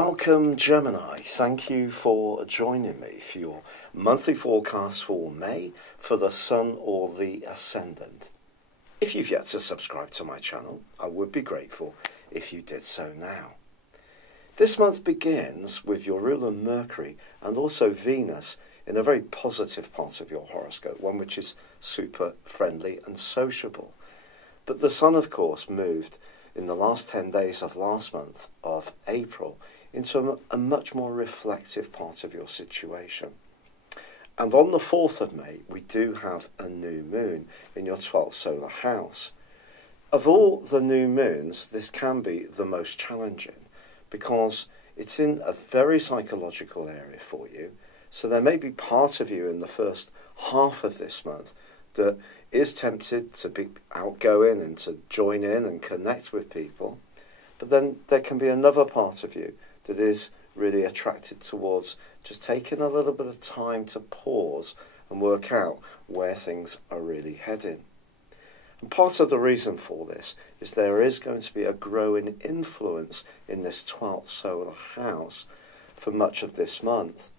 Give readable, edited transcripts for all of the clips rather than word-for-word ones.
Welcome, Gemini. Thank you for joining me for your monthly forecast for May for the Sun or the Ascendant. If you've yet to subscribe to my channel, I would be grateful if you did so now. This month begins with your ruler Mercury and also Venus in a very positive part of your horoscope, one which is super friendly and sociable. But the Sun, of course, moved in the last 10 days of last month of April into a much more reflective part of your situation. And on the 4th of May, we do have a new moon in your 12th solar house. Of all the new moons, this can be the most challenging because it's in a very psychological area for you. So there may be part of you in the first half of this month that is tempted to be outgoing and to join in and connect with people. But then there can be another part of you that is really attracted towards just taking a little bit of time to pause and work out where things are really heading. And part of the reason for this is there is going to be a growing influence in this 12th solar house for much of this month.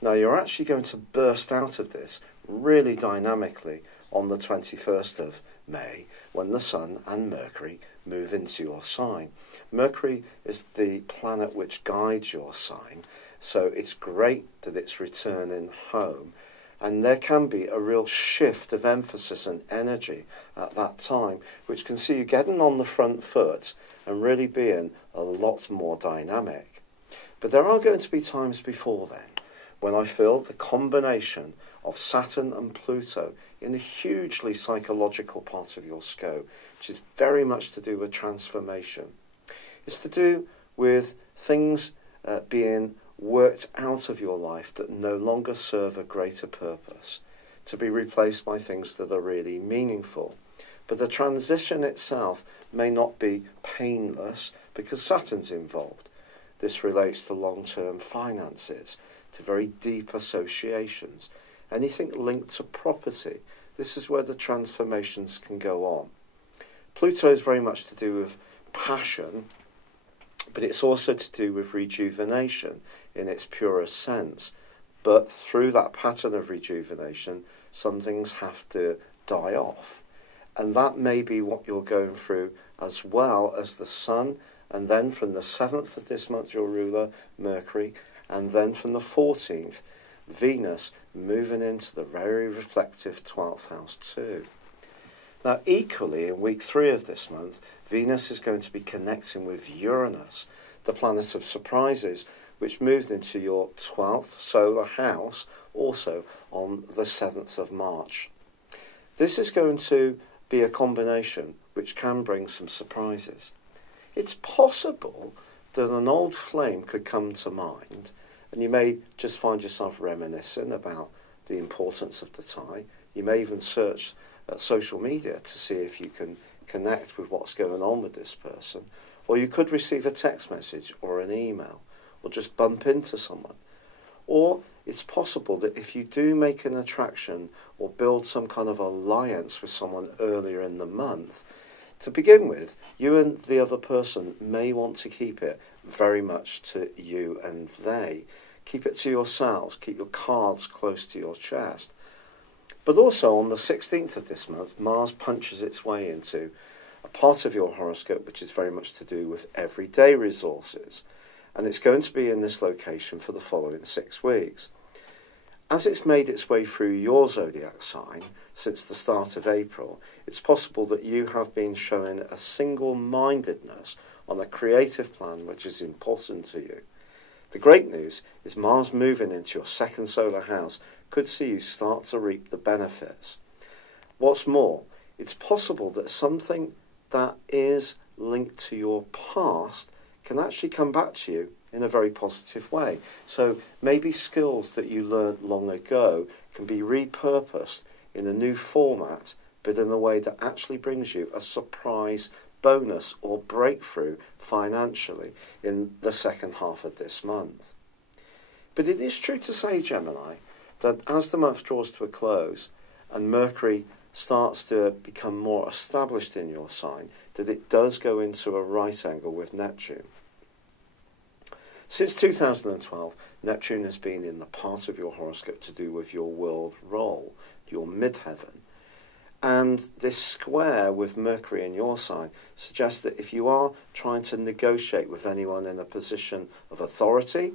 Now you're actually going to burst out of this really dynamically on the 21st of May when the Sun and Mercury move into your sign. Mercury is the planet which guides your sign, so it's great that it's returning home. And there can be a real shift of emphasis and energy at that time, which can see you getting on the front foot and really being a lot more dynamic. But there are going to be times before then when I feel the combination of Saturn and Pluto in a hugely psychological part of your scope, which is very much to do with transformation. It's to do with things being worked out of your life that no longer serve a greater purpose, to be replaced by things that are really meaningful. But the transition itself may not be painless because Saturn's involved. This relates to long-term finances, to very deep associations, anything linked to property. This is where the transformations can go on. Pluto is very much to do with passion, but it's also to do with rejuvenation in its purest sense. But through that pattern of rejuvenation, some things have to die off. And that may be what you're going through as well as the Sun, and then from the 7th of this month, your ruler, Mercury, and then from the 14th, Venus moving into the very reflective 12th house too. Now equally, in week 3 of this month, Venus is going to be connecting with Uranus, the planet of surprises, which moved into your 12th solar house also on the 7th of March. This is going to be a combination which can bring some surprises. It's possible that an old flame could come to mind, and you may just find yourself reminiscing about the importance of the tie. You may even search social media to see if you can connect with what's going on with this person. Or you could receive a text message or an email, or just bump into someone. Or it's possible that if you do make an attraction or build some kind of alliance with someone earlier in the month, to begin with, you and the other person may want to keep it very much to you and they. Keep it to yourselves. Keep your cards close to your chest. But also on the 16th of this month, Mars punches its way into a part of your horoscope which is very much to do with everyday resources. And it's going to be in this location for the following 6 weeks. As it's made its way through your zodiac sign since the start of April, it's possible that you have been showing a single-mindedness on a creative plan which is important to you. The great news is Mars moving into your 2nd solar house could see you start to reap the benefits. What's more, it's possible that something that is linked to your past can actually come back to you in a very positive way. So maybe skills that you learned long ago can be repurposed in a new format, but in a way that actually brings you a surprise bonus or breakthrough financially in the second half of this month. But it is true to say, Gemini, that as the month draws to a close and Mercury starts to become more established in your sign, that it does go into a right angle with Neptune. Since 2012, Neptune has been in the part of your horoscope to do with your world role, your midheaven. And this square with Mercury in your sign suggests that if you are trying to negotiate with anyone in a position of authority,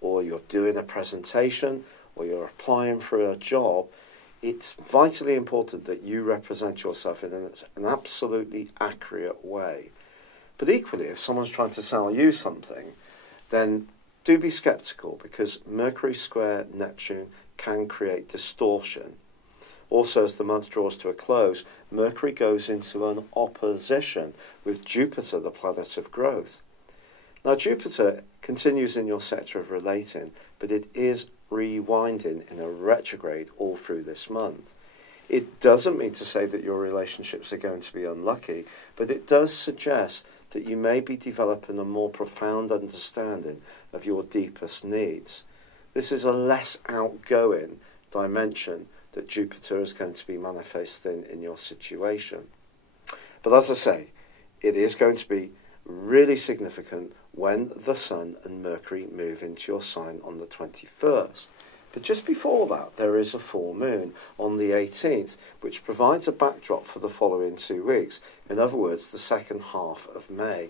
or you're doing a presentation, or you're applying for a job, it's vitally important that you represent yourself in an absolutely accurate way. But equally, if someone's trying to sell you something, then do be sceptical, because Mercury square Neptune can create distortion. Also, as the month draws to a close, Mercury goes into an opposition with Jupiter, the planet of growth. Now, Jupiter continues in your sector of relating, but it is rewinding in a retrograde all through this month. It doesn't mean to say that your relationships are going to be unlucky, but it does suggest that you may be developing a more profound understanding of your deepest needs. This is a less outgoing dimension that Jupiter is going to be manifesting in your situation. But as I say, it is going to be really significant when the Sun and Mercury move into your sign on the 21st. But just before that, there is a full moon on the 18th, which provides a backdrop for the following 2 weeks. In other words, the second half of May.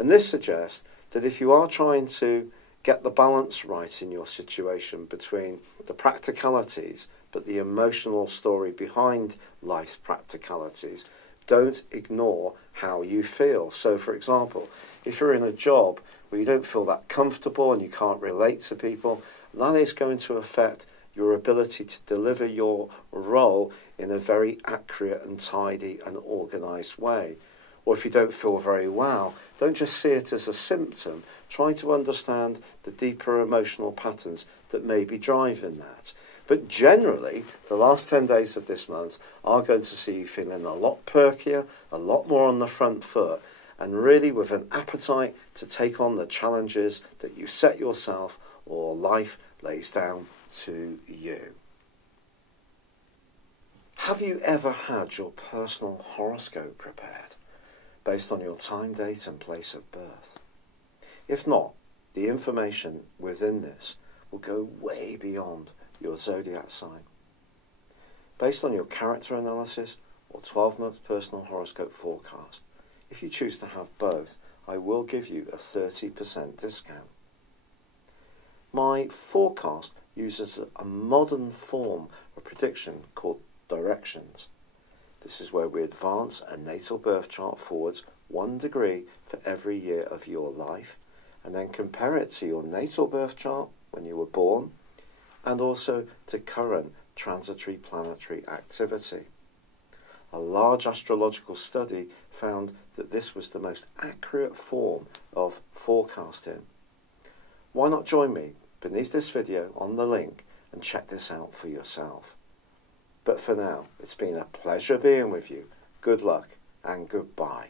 And this suggests that if you are trying to get the balance right in your situation between the practicalities but the emotional story behind life's practicalities, don't ignore how you feel. So, for example, if you're in a job where you don't feel that comfortable and you can't relate to people, that is going to affect your ability to deliver your role in a very accurate and tidy and organised way. Or if you don't feel very well, don't just see it as a symptom. Try to understand the deeper emotional patterns that may be driving that. But generally, the last 10 days of this month are going to see you feeling a lot perkier, a lot more on the front foot, and really with an appetite to take on the challenges that you set yourself or life lays down to you. Have you ever had your personal horoscope prepared based on your time, date and place of birth? If not, the information within this will go way beyond your zodiac sign. Based on your character analysis or 12-month personal horoscope forecast, if you choose to have both, I will give you a 30% discount. My forecast uses a modern form of prediction called directions. This is where we advance a natal birth chart forwards 1 degree for every year of your life, and then compare it to your natal birth chart when you were born, and also to current transitory planetary activity. A large astrological study found that this was the most accurate form of forecasting. Why not join me beneath this video on the link and check this out for yourself? But for now, it's been a pleasure being with you. Good luck and goodbye.